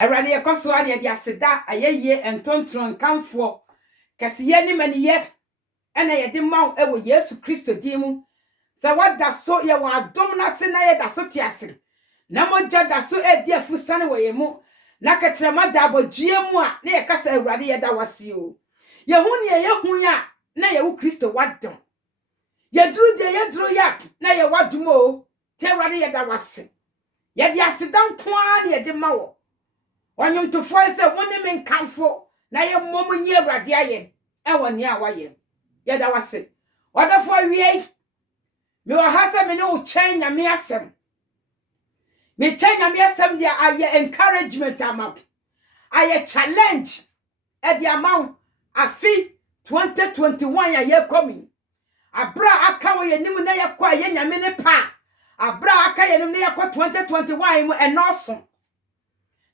Awurade ye koso ade de aseda ayeye entontron kanfo kesiye ni maniye ena ye de maw ewo Yesu Kristo dimu se wada so ye wa adom na se na ye da so tiase na moja da so edi afusane wo ye mu na ketrema da abodue mu a na ye kasa Awurade ye da wase o ye hu ne ye hu ya na ye wo Kristo wadom ye duru de ye duru ya na ye wadom o te Awurade ye da wase ye de aseda nkoa na ye de mawo Wanyum to foi se woni men kanfo na ye mom nyi Awurade aye e woni a waye ye da wase wadafo awie me wo ha se me ne wo chen nyame asem me chen nyame asem dia aye encouragement ama aye challenge e dia amount afi 2021 ya ye komi abra aka wo ye nim na ye kwa ye nyame ne pa abra aka ye nim na ye kwa 2021 mu enoso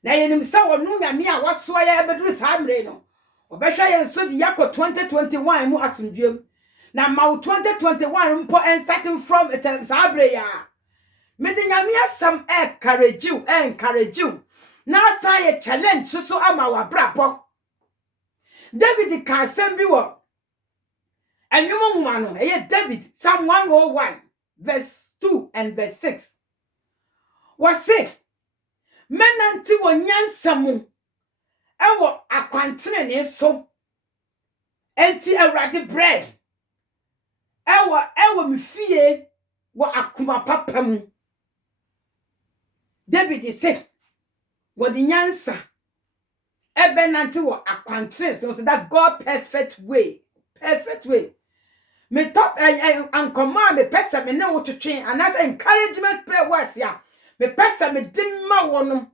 na yenim sa wonu nyame a waso ya beduru samre no obehwa ye nso di yakọ 2021 mu asomdwem na ma 2021 mpo and starting from samre ya me di nyame asam encourage you na sa ye challenge so ama wa brapo David ka asem bi wo enwom nwuma no eye David Psalm 101 verse 2 and verse 6 say menanti wo nyansamu ewo akwantere ne so enti Awurade bread ewo mfie wo akuma papa mu David say wo di nyansa ebe nanti wo akwantere so that God perfect way me top ankoma me pesa me ne wo twetwe another encouragement prayer words ya me pesa me dimma wo no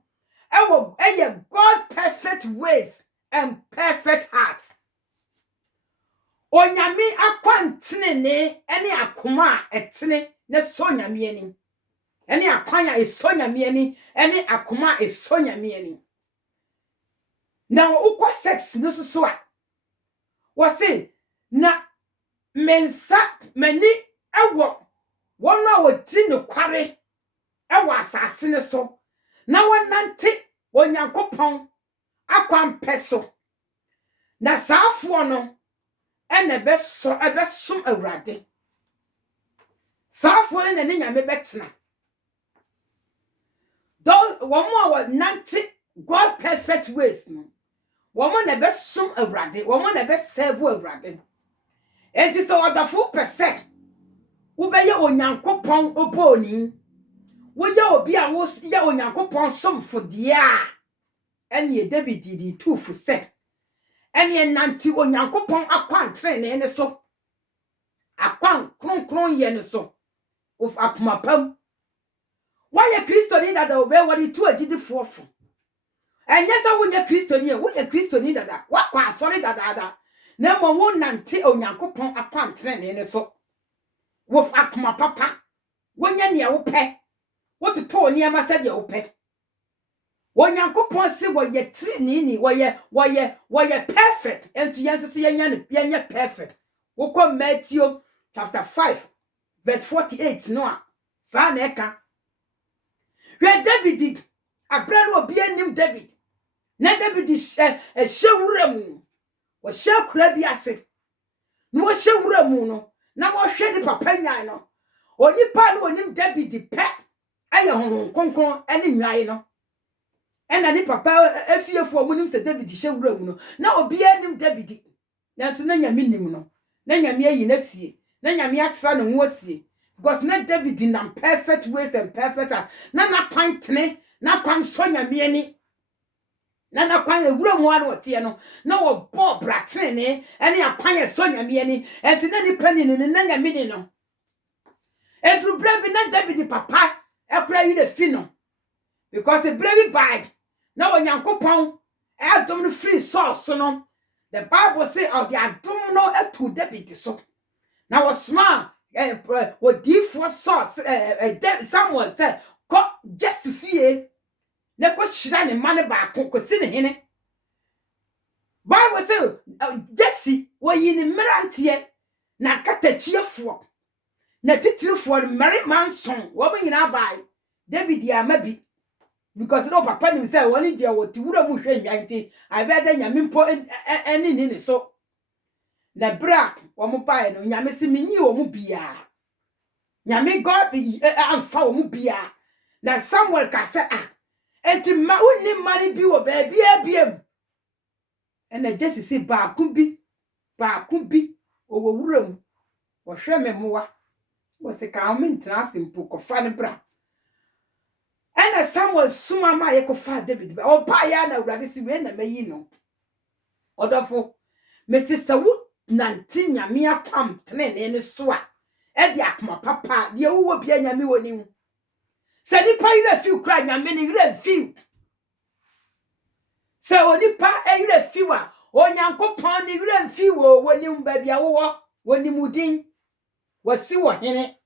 ewo eye God perfect ways and perfect hearts onyame akwantene ne ene akoma etene ne sonyame ani ene akwanya esonyame ani ene akoma esonyame ani na ukwa sex no so a wo say na mensa mani ewo wono a wodi no kware ewo asase ne so na wonante onyankopon akwampeso na saafo no ene ebesom Awurade saafo ne ne nyame betena do womo a wonante God perfect ways no womo na besom Awurade womo na beserve Awurade enti so odafo pese wo beye onyankopon oponi wo ye obi a wo ye onyankopon somfo de a ene David di tufu se ene nanti onyankopon akwantre ne so akwan kronkron ye ne so of apumapam why Kristo ni dada obe wadi tu agidifo fo enye sa wo nye Kristo ni wo ye Kristo ni dada wakwa sorry dada na mo wo nante onyankopon akwantre ne so wo apumapapa wonya ne wo pe wo to ni ama se de wo pe Onyankopon se wo ye trinini wo ye perfect ento yenso se yenye perfect wo kom Matthew chapter 5 verse 48 no a sa na eka we David abra no obi anim David na David hye mu wo hye kura bi ase no wo hye mu no na wo hwe di papa nyan no onipa no onim David pe aye honhon konkon ene nwae no ena ni papa efiefo munim se David hye wura mu no na obi anim David nanso na nyame nim no na nyame ayi na sie na nyame asra no ho sie because na David in perfect ways and perfect na kwantene na kwanso nyame ani na kwan ewura mu anu ote no na wo bo bratene ene akwan eso nyame ani enti na ni pani ni na nyame ni no edru brebi na David papa ekura yi de fi no because the brebi bag na onyankopon adom no free source no the Bible say of the adom no etu David so na was small what for source someone say ko justify na ko shira ne mane ba ko si ne hene Bible say Jesse wo yi ne mmerantie na katachiefo na titirifo mari manson wo nyina bai David ya mabi because no papa nim say woni dia wo ti wura mu hwe nwan ti abeda nyame mpo eni ni so na bra wo mo pae no nyame se menyi wo mu bia nyame God amfa wo mu bia na Samuel ka se enti ma woni mari bi wo ba bia biem ena Jesse se ba ku bi owo wura mu wo hwe me moa wo se ka o mentra simple ko fa ne bra ena Samuel suma ma ye ko fa David ba o pa ya na urade si we na mayi no odofo me sister wu nanti nyame akwam tene ne so a e de akoma papa de wo bia nyame woni hu se ni pa ira fiu kra nyame ni ira fiu se oni pa ira fiu a onyankopon ni ira fiu woni hu ba bia wo woni mudin wasi wo hene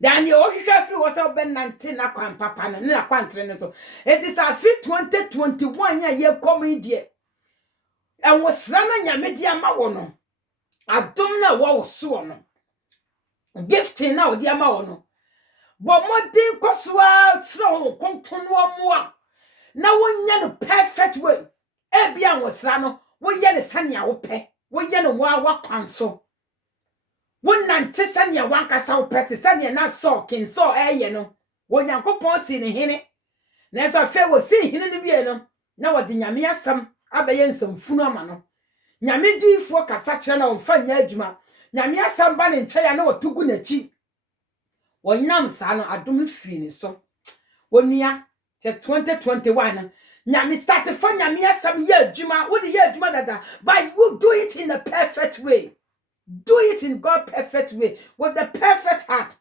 Dani o hwehwe firi wo se ben nanti na kwan papa no na kwantre ne so it is a fit 2021 ya ye come die enwo sra na nyame di ama wo no adom na wo so no gifting na wo di ama wo no bo modin kosoa tro ho konkon wo moa na wonya no perfect way e bia wo sra no wo ye ne sane wo pe wo ye no wa kwanso wonante sane wankasa wo pete sane na so kin so eye no wonyankopon si ne hene na so fe wo si hene ne bie no na wo de nyame asam abaye nsamfunu ama no nyame difo kasa kire na wo mfa nya adwuma nyame asam ba ne nche ya na wo tugu na chi wonnam sa no adom firi ne so wonua te 2021 nyame start for nyame asam ye adwuma wo de ye adwuma dada but you do it in a perfect way. Do it in God's perfect way with the perfect heart.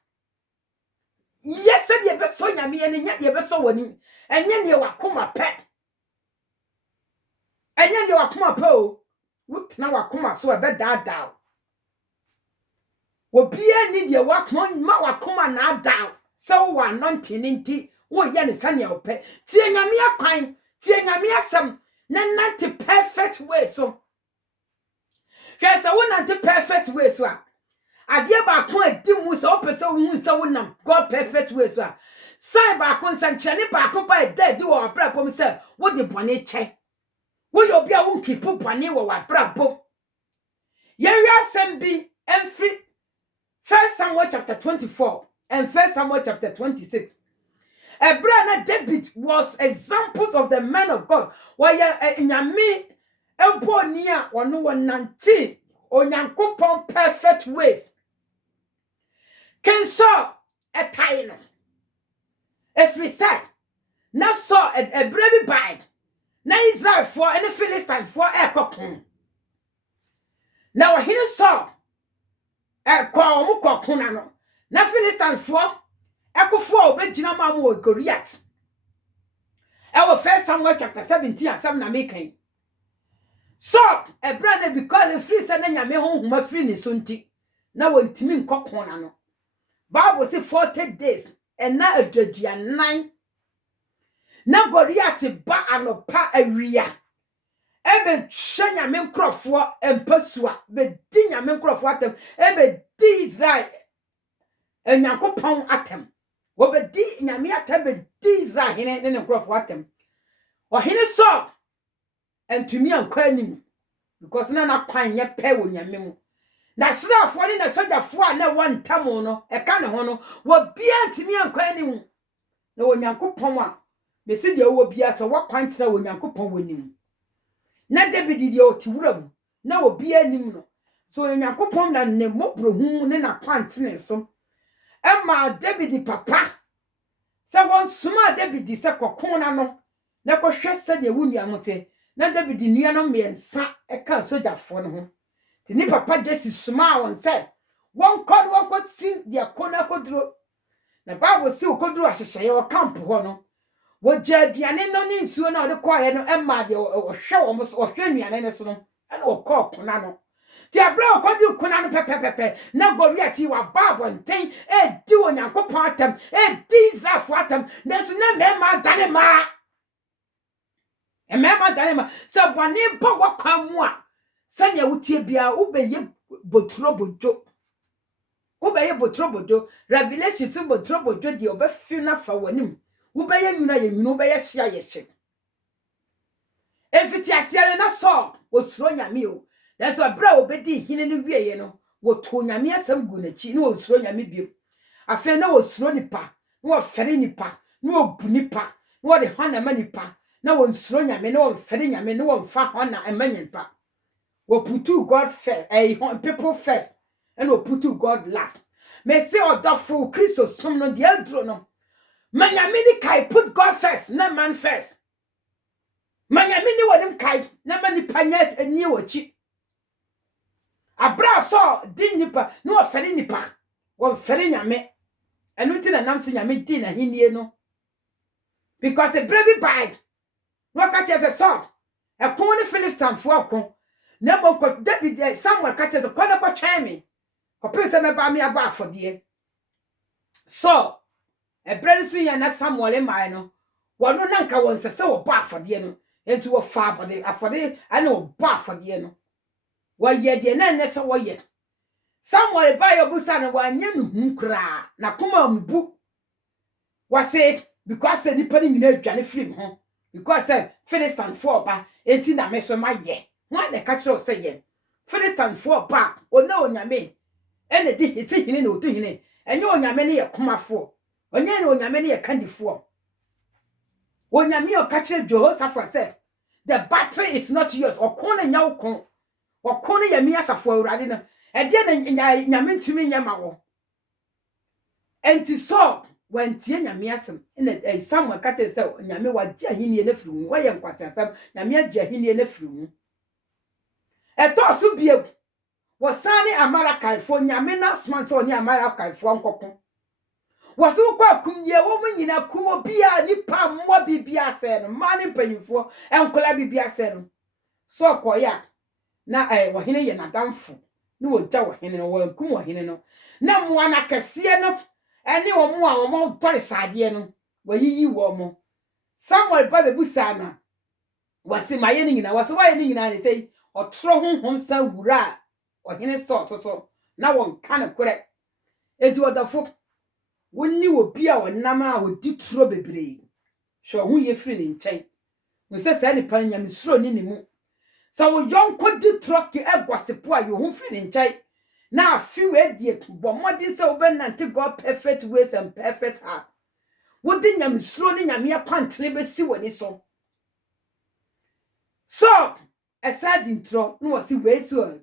Yes, said ye be so nyame and yet ye be so woni. Enye ne wakoma pet. Enye ne wakoma po. Wut na wakoma so e be da. Wo bia ni de wakoma ma wakoma na da. So wo anointing nti wo ye ne sane wo pe. Tie nyame akwan, tie nyame asem na nante perfect way so. Hwe se wo nante perfect way so a adie ba kon adi mu so opese wo hu se wo nam God perfect way so a sai ba kon sanchane ba kon pa dead wo abra pom se wo de bone che wo yo bia wo nkipu bone wo abra pom ye wi asem bi every 1 Samuel chapter 24 and 1 Samuel chapter 26 Ebra na David was examples of the men of God where nyame eboni a ono wonante onyankopon perfect ways ken so etai no every side na so ebra bi bad na Israel for any Philistines for ekokon na wo hene so ekwa omo kokona no na Philistines for ekofo obegina ma mo Goliath e wo 1 Samuel chapter 17 and 7 na mekan so ebra na because the free say na nyame honhoma free ni so nti na wontimi nkokona no Bible say 40 days and na adwaduanan na Goliath ba anopa awia ebe hwe nyame nkrofo empasua be di nyame nkrofo atem ebe di Israel enyankopon atem wo be di nyame atem be di Israel hene ne nkrofo atem o hene so entumi ankwa anim because na kwan ye pe wo nyame mu na srafo ni na sojafo a na wontam no e ka ne ho no wo bia ntimi ankwa anim na wo nyankopon a me se de wo bia so wo kwan tena wo nyankopon wonim na David de o ti wuram na wo bia anim no so nyankopon na ne mobrohu ne na kwan tena so e ma David papa se won suma David se kokon na no na ko hwe se de wunu amote na David nua no miensa e ka sojafo no ho ti ni papa Jesse suma won se won ko tin de akona koduro na Bible si koduro ahyehye wo camp ho no wo aduane no ne nsuo na wo de kwaye no emma de wo hwe wo so hwe nuane ne so no na wo kɔ kona no ti abra ko di kona no pepepepe na Goliath wa Bible nten e di onyankopɔn atam e di Israel fo atam na so na mema dane ma mema dane ma so bɔne ba wakwa mu a sanya wutie bia wo be ye boturo bojo wo be ye boturo bojo Revelation so boturo bojo di obefi na fa wanim Ubeye nyuna ye nyuna ubeye hia ye hye. Efiti asiale na so osuro nyame o. That's why bra obedi hine ni wieye no wo to nyame asem gu na chi no osuro nyame biem. Afa na osuro nipa, no fere nipa, no bu nipa, no de hana ma nipa, na wo nsuro nyame no fere nyame no mfa hona emanye nipa. Wo putu God first, people first, and wo putu God last. Me say odofo Christo som no de adro no. Manyame ni kai put God first, na man first. Manyame ni wonim kai na mani panyet eni wochi. Abra so din nipa no ofere nipa wo fere nyame enu ti na nam se nyame din na hinie no because a brave bad no catch as a sword e kon ni Philistine fo akon na mo ko David Samuel catch as a kwana ko twan me ko pese me ba me aba afode so e brave so ya na Samuel mai no wono na nka won sese wo ba afode no enti wo fa afode ana wo ba afode no wo ye de na ne so wo ye Samuel ba yo busa no wanye no hunkra na koma mbu wase because the nipa ni nyina adwane film ho because the Philistine for ba enti na me so ma ye wan na ka kire say ye Philistine for ba ona onyame ene di hiti hine na otu hine enye onyame ne ye komafo onye ne onyame ne ye kandifo onyame o ka kire Jehoshaphat say the battle is not yours okon na nya okon ne ye mi asafo awurade no ede na nyame ntumi nya ma wo enti so wantie nyame asem na Samuel kate se nyame wagye ahenie na firi mu waye nkwasasam nyame agye ahenie na firi mu eto so bie wasane Amalekafo nyame na sman se oni Amalekafo nkoko waso kwa kumye wo munyina kumo bia nipa mmo bibia se no mane mpanyimfo enkola bibia se no so koya na wahene ye nadamfo ni wogya wahene no wankum wahene no na mmoa na kese no ene omo a omo tore sade no wayiyi wo mo Samuel ba bebusa na wase maye ni nyina wase waye ni nyina ne sei otro honhom san wura ohene so na won ka ne kore edi odafo wonni obi a wonam a wodi turo bebre hwe ho ye firi ne nchen mo se sa ni pan nyam suro ni mu sa wo yonko di turo ke egwasepo a ye ho firi ne nchen na afi we die bo modi se obenante God perfect ways and perfect heart wodi nyam suro ni nyam ya pantene besi woni so aside intro no wasi we so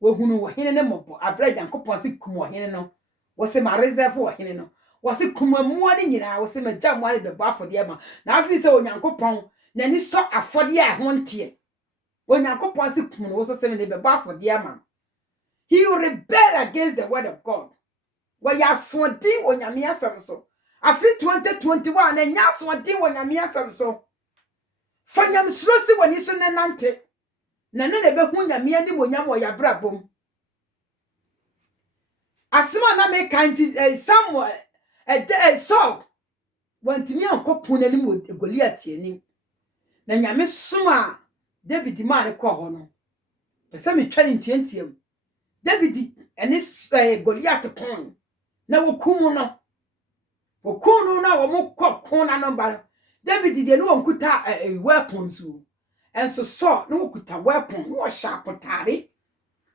wo hunu wo hene ne mobo abra Yankopon se kum wo hene no wo se ma reserve wo hene no wo se kum amuo ni nyina wo se ma gya mo ale bebo afode ma na afi se Onyankopon na ni so afode a ho nte Onyankopon se kum no wo so se ne bebo afode ma he rebel against the word of God wo ya sodi onyame asem so afi 2021 na nya sodi onyame asem so fanyam srosi woni so ne nante na ne be hu nyame ani monyam wo ya brabom asema na me kanti Samuel so wantimi ankopon na nim Goliath ani na nyame soma David ma ne kɔ hɔ no pese me twani ntiantiam David ene Goliath kon na wokum no na wo mokɔ kon na no ba David de ne wonkuta weapons enso so no wokuta weapon no shapotare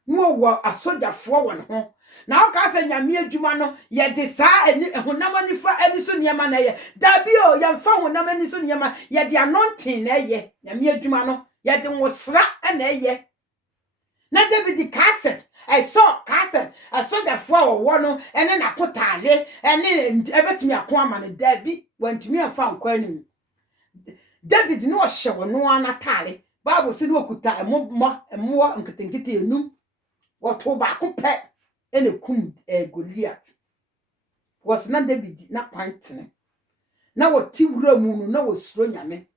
no wo asojafo won ho na o ka se nyame adwuma no ye de saa honam anifa ani so niema na ye dabi o ye mfa honam ani so niema ye de anointing na ye nyame adwuma no ye de wosra na ye na David cassette I saw cassette asojafo wo no ene na potale ene ebetumi akon ama no dabi wantumi afa nkwa anim David no hye wono anatale Bible say no okuta emmo nketenkete enum woto ba ko pe ene kum Goliath was na David na kwantene na woti wura mu no na wosuro nyame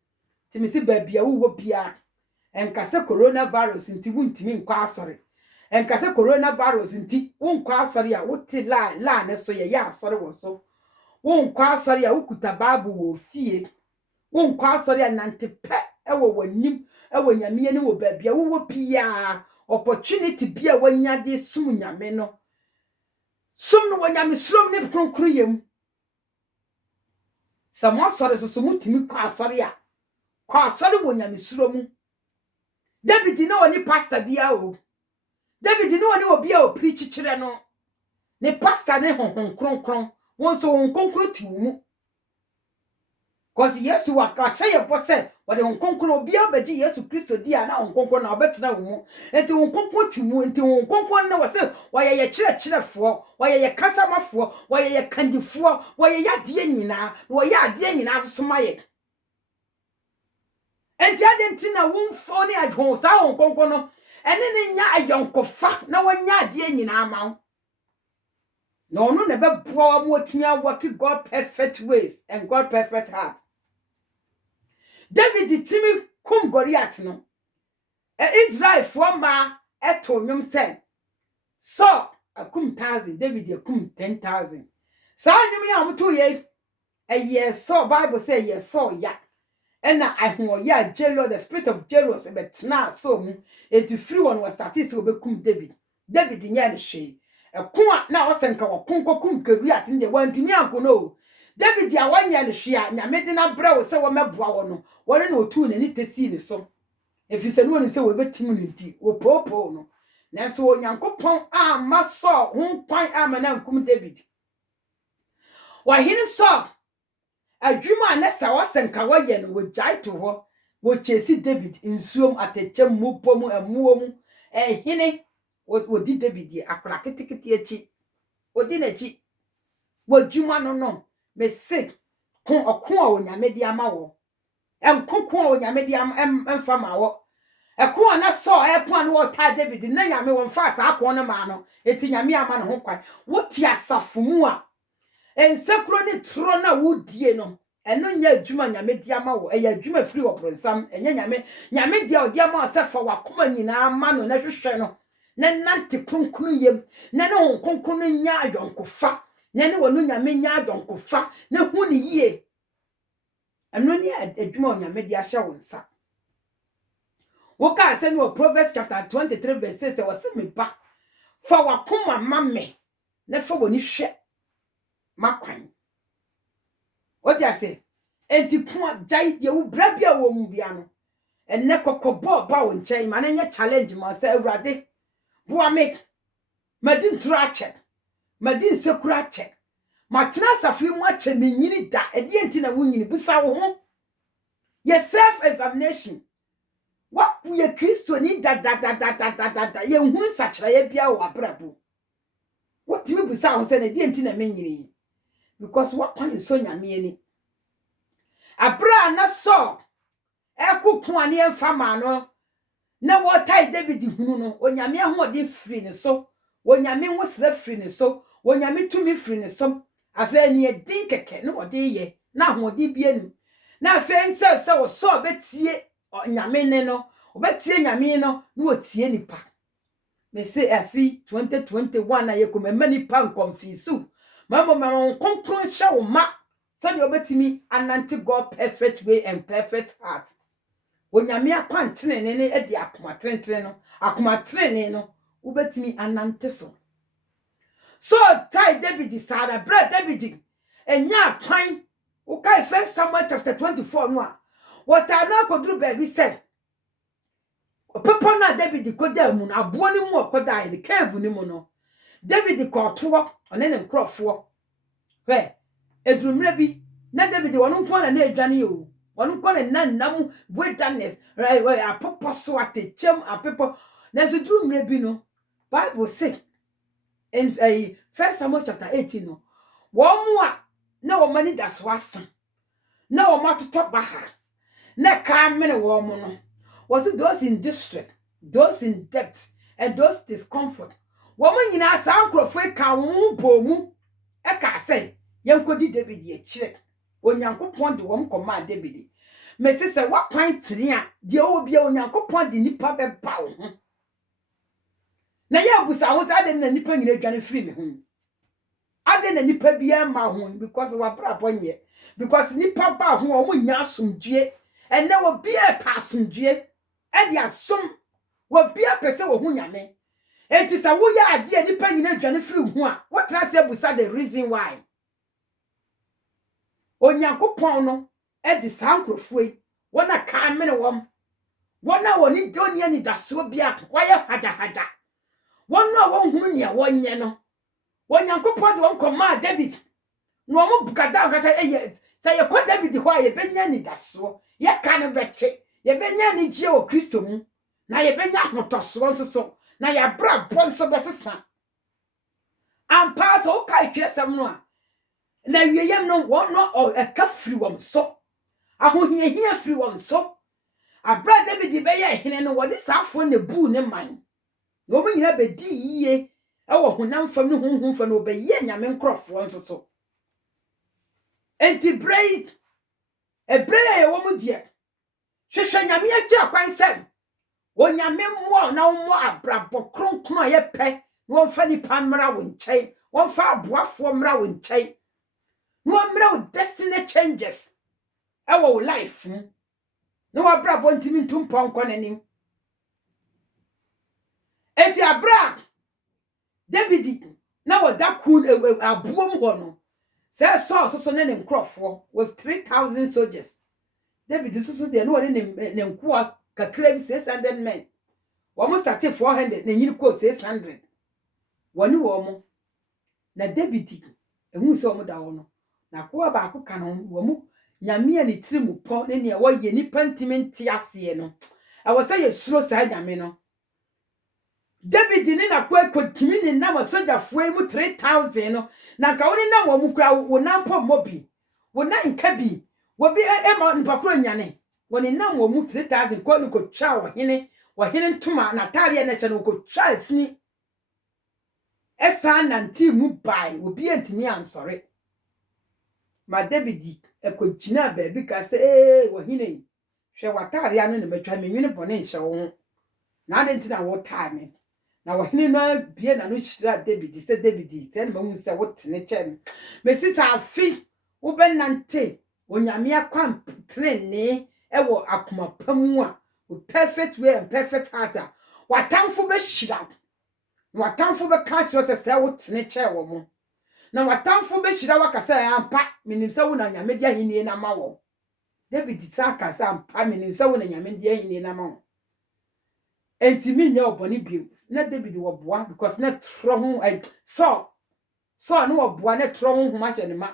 timisi babia wo bia enkase coronavirus nti wuntimi nkwa asore enkase coronavirus nti wunkwa asore a wote la ne so ye ya asore wo so wunkwa asore a wokuta Bible wo fie wonkwa asore a nante pe ewo wanim ewo nyame ani wo babia wo bia opportunity bia wanya de sum nyame no sum no wanyame sum ne kronkron yem Samo asɔre so mutimi kwa asɔre a kwa asɔre wɔ nyamesuro mu. David no woni pastor bia o. David no woni obi a o preach kyerɛ no. Ne pastor ne honhom kronkron. Won so honhom kronkron ti wo mu. Cause Yesu wa ka kye ye bose wo de honhom kronkron obi a beji Yesu Kristo di a na honhom kronkron na obetena wo mu. Enti honhom kronkron ti mu, enti honhom kronkron na wo se wo ye kyerɛkyerɛfo, wo ye kasamafo, wo ye kandifo, wo ye ade nyina, wo ye ade nyina asosoma ye. Enti adenti na wonfo ne adwon sa honhom kronkron no ene ne nya ayonkofa na wonya ade nyina ama. No no ne beboa mo timia work God perfect ways and God perfect heart. David timi kum Goliath no. Israel for ma eto nyum said. So akum 1,000, David akum 10,000. Sa nyum ya mutu ye yes so Bible say yes so ya. And na ahwo ya jealous, the spirit of jealous betna so mu enti free one was started so be kum David. David nya ne hwe. Ekwa na osenka wakonkokum Goliath nde wantimi ankono. David ya wanya ne hwe a nyame de na bra wo se wo meboa wo no. Wone na otu na ni tesi ni so. Efise no woni se wo betim ni nti wo popo no. Na so onyankopon ama so ho kwan ama na nkum David. Wa hini so adwuma na sa wasenka wo ye no wo jai to ho wo chesi David insuom atechem mupom amuom hini wo di David ye akora ketekete achi odi na chi wo dwuma no me se kon okon a onyame di ama wo enkokon a onyame di emfa ma wo ekon na so ekon na wo ta David na nyame wo mfa sa akon no ma no eti nyame ama no ho kwan wo ti asafo mu a ensekro ni tro na wo die no eno nya adwuma nyame di ama wo eya adwuma firi wo prosam enya nyame dia odi ama asafa wakoma nyina ama no na hwehwe no na nante kronkron yem na ne hon kronkron nya adwonkofa na ne wono nyame nya adwonkofa na hu ne yie eno ni adwuma nyame di ahye wo nsa wo ka se no Proverbs chapter 23 verse 6 wo se me ba fa wakoma mamme na fa woni hwe makwan oti ase enti ku jai de wo bra bia wo mu bia no enne kokobo ba wo nchen ma na nya challenge ma se awurade boa make madin trache madin sekura che matena safi mu ache menyini da edi enti na wunyini busa wo ho ye self examination wa ye Kristo ni da ye hu sachira ye bia wo abrabo what me busa wo se na edi enti na menyini because what can so nyame ani abra na so ekukun ani emfama no na wotai David hunu no onyame ahode free ne so onyame nwosra free ne so onyame tumi free ne so afa ni edin keke no ode ye na ahode bia nu na afa nse se wo so betie onyame ne no obetie nyame no na otie nipa me say afi 2021 na ye komema nipa nkonfisu mama konkron hye wo ma so de obetimi ananti God perfect way and perfect heart onyame akwantene ne e de akoma trentre no ubetimi anante so tai David sada bra David enya kwan ukai 1 Samuel chapter 24 no a wota na kodru baby said papa na David koda mu na abo ni mu okoda ile cave ni mu no David ko to one ne nkrofo hwe edrumre bi na David wonu nko na adwane yo wonu nko na nam wilderness right apopo so atechem apopo na so drumre bi no Bible say in 1 Samuel chapter 18 no wo mu a na wo mani da so asan na wo matoto baha na ka mene wo mu no was it those in distress, those in debt, and those discomfort woman nyina sa nkrofo ka wo bomu e ka say yankodi David ye kire onyankopon de wom koma David me se wa kwan tiri a de obi onyankopon de nipa be ba wo ho na ya busa ho sa de na nipa nyina dwane free me ho ade na nipa bia ma ho because wa prapo nye because nipa ba ho o munya asomdue ene wo bia pa asomdue e de asom wo bia pese wo hu nyame enti sa wo ya ade nipa nyina dwane free ho a what na say busa the reason why onyankopon no e di sankrofue wona ka mene wom wona woni doni ani daso bia waye haja wona won hunu ne wonye no onyankopon de won koma David no omo bukada ka say ye ko David ho aye benya ni daso ye ka no bete ye benya ni gie o Kristo mu na ye benya hotoso nso na ya bra bonso besesa ampa so ka twesem no a na wieyem no won no e ka firi wom so ahohiahia firi wom so abra David be ye hene no wodi safo ne bu ne man no mo nyina be di yiye e wo honam fam ne honhom fam no be ye nyame nkrofo nso so enti brei ye wo mu die hwehwe nyame agye akwan sem wonyame mo na wo abrabo kronkron ye pe won fa ni pamra wo nkyai won fa aboafo mra wo nkyai no mra wo destiny changes e wo life no abrabo ntimi ntumpo nko nanim enti abra David na wo da cool abuom ho no say so ne nkrofo with 3,000 soldiers David so de no ne nko kakra bi 600 men wo mo start 400 na nyiri ko 600 woni wo mo na David ehun se wo mo da wo no na ko ba ko ka no wo mo nyame ni tirimu po ne ne wo ye ni pantimenti ase no I was say suro sa nyame no David ni na ko ekotimi ni na soja fo mu 3,000 no na ka woni na wo mu kura wo nampo mobi wo na nka bi wo bi e ma npakoro nyane woni na wo mu 3,000 ko ni ko twa wo hene ntuma na tare na che no ko twa sini esa nanti mu bai wo bi antimi ansore ma David ekogina ba bi ka se wo hene hwe watare anu ne matwa menwene bone nhyɛ wo ho na ade ntina wo time na wo hene no bie na no hyira David se David ten ma hu se wo tene chem mesi sa afi wo benante onyame akwan trene e wo akoma pamu a with perfect way and perfect heart watamfo be hyira watamfo be ka kyerɛ se wo tene kye wo mo na watamfo be hyira wakasa ampa menim se wo na nyame dia henie na ma wo David sa kasa ampa menim se wo na nyame dia henie na ma wo enti mi nya oboni bi na David wo boa because na tro ho so no wo boa na tro ho homa hye ne ma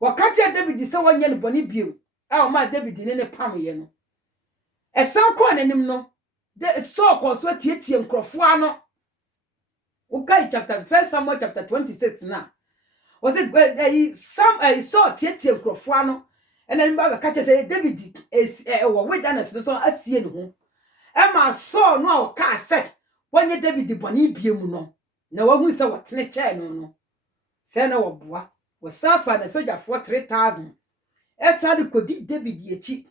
wakati David se wo nya ne boni bi o ma David ne pam ye no esan ko nanim no de so ko so tietie nkrofo ano ukai chapter 1 Samuel chapter 26 na was it so tietie nkrofo ano and then ba ka say David wo witness no so asie ne ho Emma saw no ka se wonye David boni biemu no na wahu se wotene che no se na wo boa wo safa na soja for 3,000 esa de kodi David echi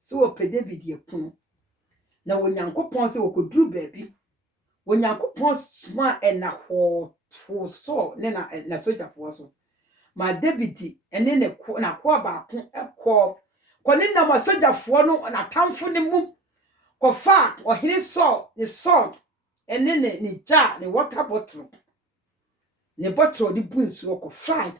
so wo pe David ekunu na wonyankopon se wo koduru baabi wonyankopon sma ena ho so ne na soja for so ma David ene ne na ko ba ko ne na ma soja for no na tamfo ne mu kofa ohiri so the sword ene ne ja ne water bottle ne bottle di bunsu kofa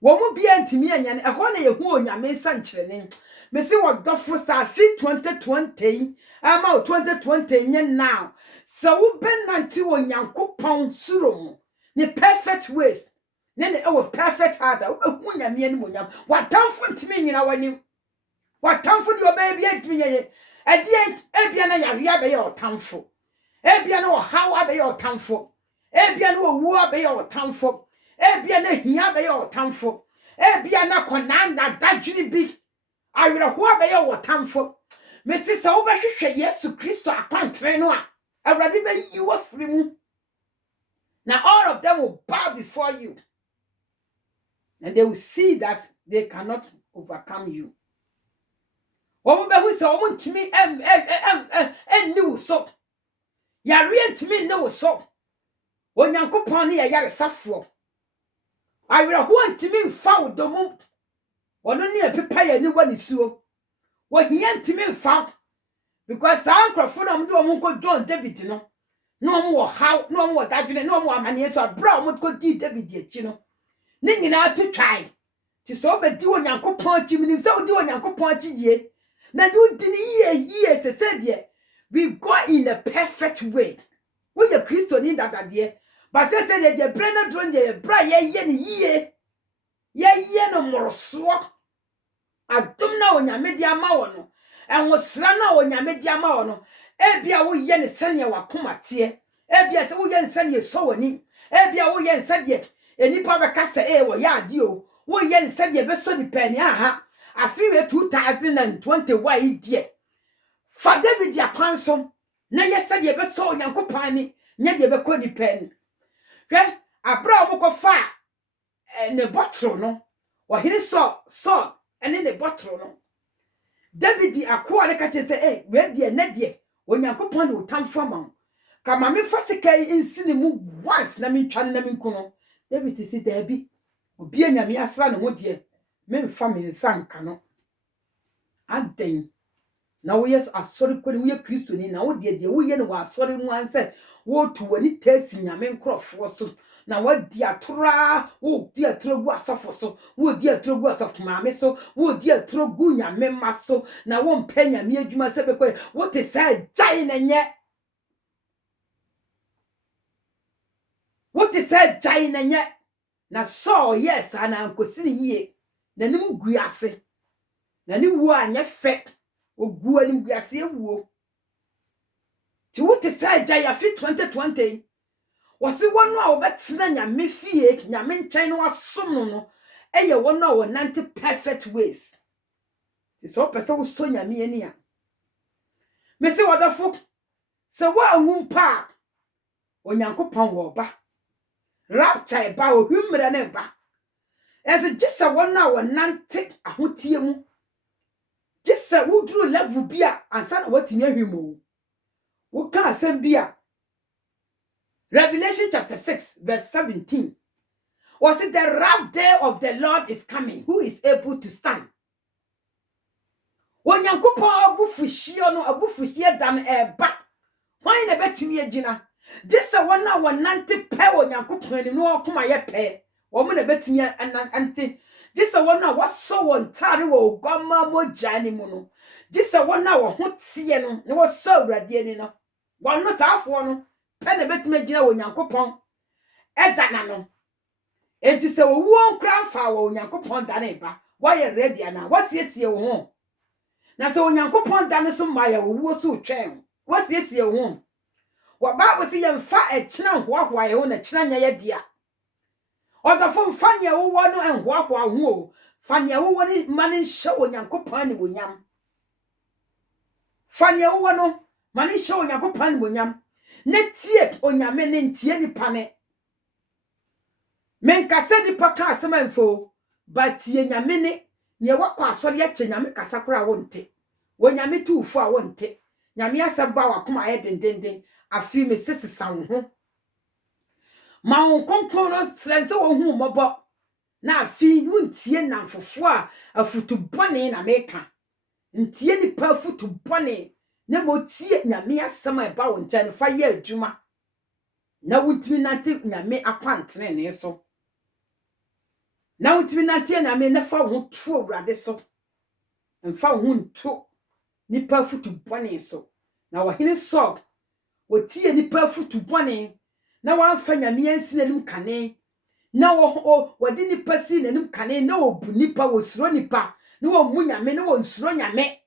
wo mu bia ntimi anya ne ho na yehu onyame nsa nkyere ne mesi wo dofo sa fi 2020 ama 2020 nye now so wo benanti wo nyankopon suro mu ne perfect ways ne ewo perfect heart wo nyame ani mo nyam watamfo ntimi nyina wani watamfo di obaby ntimi nye edie ebia na yarea be ye otamfo ebia na ohaw abe ye otamfo ebia na owu abe ye otamfo ebia na hia be ye otamfo ebia na konanda dadwini bi awreho abe ye otamfo meti se wo behwehwe Yesu Kristo apantre no a awrade be yiwa firi mu now all of them will bow before you and they will see that they cannot overcome you. Omo be hu se omo ntimi enni wo so yare ntimi nni wo so onyankopon ne yare safo awre ho ntimi mfa wo domu wono ne epepa ya ni wani suo wo hia ntimi mfa because ankrofo na mde omo ko John David no omo wo haw no omo wo dadwene no omo amane so bra omo ko di David echi no ne nyina to twai ti so be di onyankopon chi minim se odi onyankopon chi die na di odi ni ye se de we go in a perfect way we ye Kristo ni dada de but se de brand drone de bra ye ni ye no moroso adom na onyame di ama wo no enwosra na onyame di ama wo no ebia wo ye ne sene wakomate ebia se wo ye ne sene so wani ebia wo ye ne sene enipa be kasa wo ya ade o wo ye ne sene be so ni pani aha afiwe 2021 idie fa David ya kwansom na ye sene be so onyankopan ni nya de be ko ni pani hwe abra wo ko fa ne botro no wo hiri so ene ne botro no David akwa le kache se we de na de onyankopon de utamfo ma ka ma me fasika insini mu once na me twa na me nkuno David si da bi obi anyame asra ne ho de me mfa me nsanka no aden na wo yes asori ko ni wo ye Kristo ni na wo de wo ye ne wo asori mu anse wo tu wani tesi nyame nkrofo so na wo di atora wo di atoro gu asofo so wo di atoro gu asofo maame so wo di atoro gu nyame maso na wo mpa nyame adwuma se be ko wo te sa jai na nye wo te sa jai na nye na so yes ana ankosi ni yie na nim gu ase na ni wo anya fe ogu ani gu ase ewuo ti wo te sa jai afi 2020 wasi wonu a obetena nyame fie nyame nchen no asom no eye wonu a wonante perfect ways ti so pese wo so nyame ani a me se wodafo se wa anwumpa onyankopon wo ba rapture ba ohumre ne ba ese gisa wonu a wonante ahotie mu gisa wuduru level bia ansa na watimi ahwimo wo ka asem bia Revelation chapter 6 verse 17 was it the wrath day of the Lord is coming who is able to stand Onyankopon abufuhie no abufuhie dan eba hwan na betumi agina gisa wona wonante pe onyankopon ni no okoma ye pe wo mo na betumi ante gisa wona waso wontare wo gwama mogya ni mu no gisa wona wo ho tie no ne wo so awrade ni no wonno saafo no pe na betumi agina onyankopon edana no enti se wo wuo nkra fa wo onyankopon dana eba wo ye ready ana wasiesie wo ho na se onyankopon dane so ma ya wo wuo so twen wasiesie wo ho wa Bible se ye mfa ekina hoahoa ye ho na kina nya ye dia odofo mfa ne wo wo no enhoahoa ho o fa ne wo wo ni mane hye onyankopon ni wonyam fa ne wo wo no mane hye onyankopon ni wonyam ne tie onyame ne ntie nipa ne menkase nipa ka asema mfo but ye nyame ne wakọ asori ya che nyame kasa kora wonte wonyame tuufo a wonte nyame asaba wakoma aye dendenden afi me sesesa wo ho ma won konkon no srense wo hu mobo na afi wontie namfofo a afutu bone na meka ntie nipa afutu bone na motie nyame asema eba wo nche fa ye adwuma na wuntimi nante nyame akwantene ne so na wuntimi nante nyame na fa wo tuo wrade so mfa wo nto nipa afutu bone so na wahene so wotie nipa afutu bone na wanfa nyame ansi nanim kane na wodi nipa si nanim kane na obu nipa wosuro nipa na wo mu nyame na wo nsuro nyame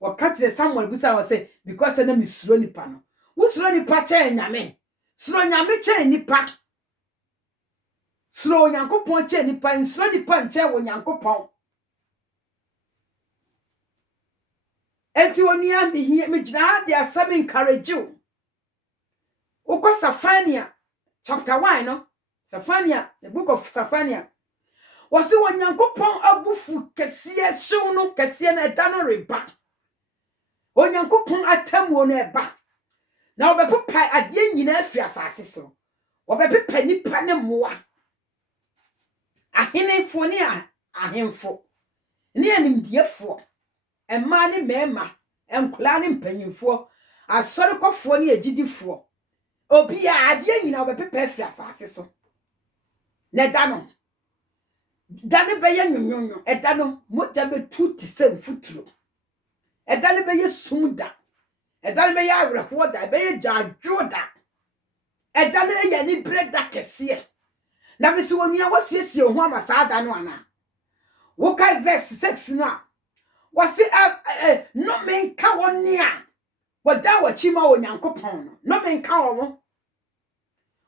wakati Samuel busa wa say because na misuro nipa no wo suro nipa che nyame suro nyame che nipa suro onyankopon che nipa nsuro nipa nche wo nyankopon enti onua me gina de asem encourage you ukwa Safania chapter 1 no Safania the book of Safania wasi onyankopon abufu kese hyew no kese na da no reba onyankopon atamu no eba na obepepa ade nyina afi asase so obepepa nipa ne moa ahenefo ne ahemfo ne animdiefo emma ne mema enkola ne mpanyimfo asorikofo ne agidifo obi a ade nyina obepepa afi asase so ne da no dane beye nyonyonyo eda no moja be tu ti sem futuro eda ne beye sumda eda ne beye awerho da beye jajo da eda ne ye ni breda kese na be se wonua wasiesie ho amasa da no ana wo kai verse 6 no a wasi no menka wonia wada wachima onyankopon no menka wo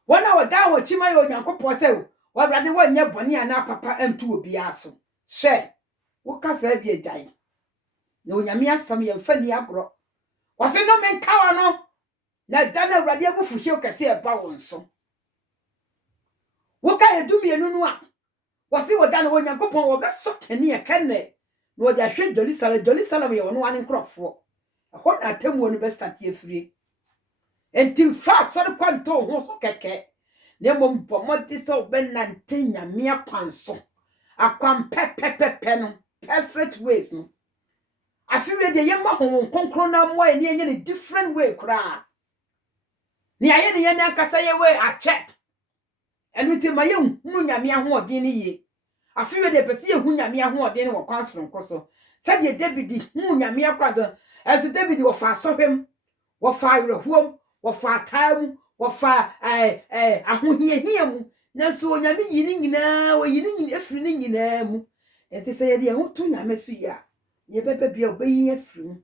wona wada wachima onyankopon se wawrade wanya bone ana papa antu obi aso hwe wo kasa bi agyan na onyame asam ye mfa ni agro wasi no menka wo no na dana awrade abufu hye kase eba won so wo ka edumienu no a wasi wada na onyankopon wo beso kane e kane na wode ahwe Jerusalem ye wono ane nkrofo ho na atamu no be start afiri entim fa sori kwanto ho so keke ne mom pomoti so be nante nyame akwanso akwam pepepepe no perfect ways no afiwe de yema ho konkron na mo ene enye ne different way kura ni aye ne yana kasa ye way a check enu ti maye hunu nyame ahoodin ne ye afiwe de pese ye hunu nyame ahoodin ne wo kwansoro nkoso sade David hunu nyame akwado as David wo fa sohwem wo fa awerhuom wo fa atam wo fa ahohiahia mu na so onyame yini nyina wo yini afiri ne nyina mu enti se ye de ho to nyame so ya ye bebe bia obayi afiri mu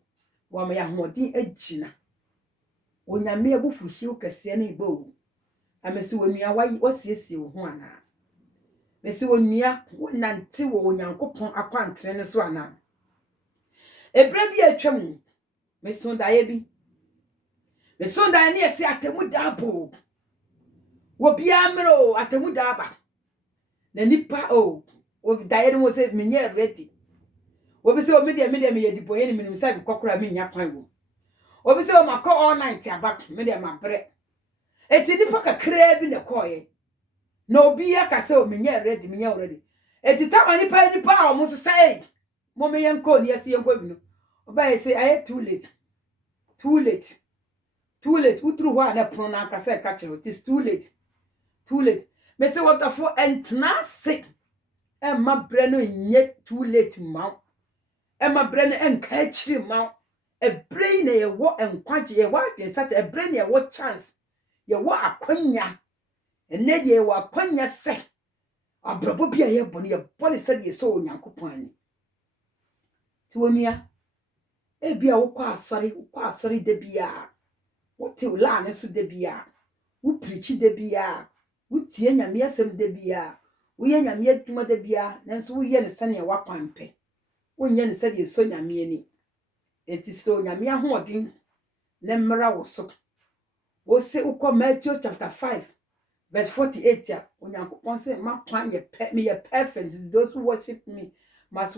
wo ma ya hoodin agina onyame abufu hie kase ne ibo amesi wonua wasiesie wo ho ana mesi wonua wonante wo onyankopon akwantre ne so ana ebra bi atwam mesondaye bi mesondaye ne yesi atemu dabo wo bia mero atemu daba na nipa obi daye no se menye ready obi se o me ye diboye ne minim sa bi kokora me nya kwan wo obi se o makọ all night abak me de mabre eti nipa kakra bi ne koye na obi aka se o menye ready eti ta nipa a omo so say mo me yenko ne yesi yenko bi no oba say I too late utru ho ana pro na aka say catch it is too late me say what for entnase ma bre no nye too late ma ma bre no enka achiri ma e bre na ye wo enkwaje ye wa adwen sat e bre na ye wo chance ye wo akwanya enne de ye wo akwanya se abrobo bia ye bone se de so onyankopon ani ti wonua e bia wo kwa asori de bia wo te la ne so de bia wo preach de bia wo tie nyame asem de bia wo ye nyame adwuma de bia nanso wo ye ne se ne wakwampe wo nye ne se de so nyame ani enti so nyame ahoodin ne mmra wo so wo se ukọ Matthew chapter 5 verse 48 ya onyankopon se makwan ye me ye perfect those who worship me must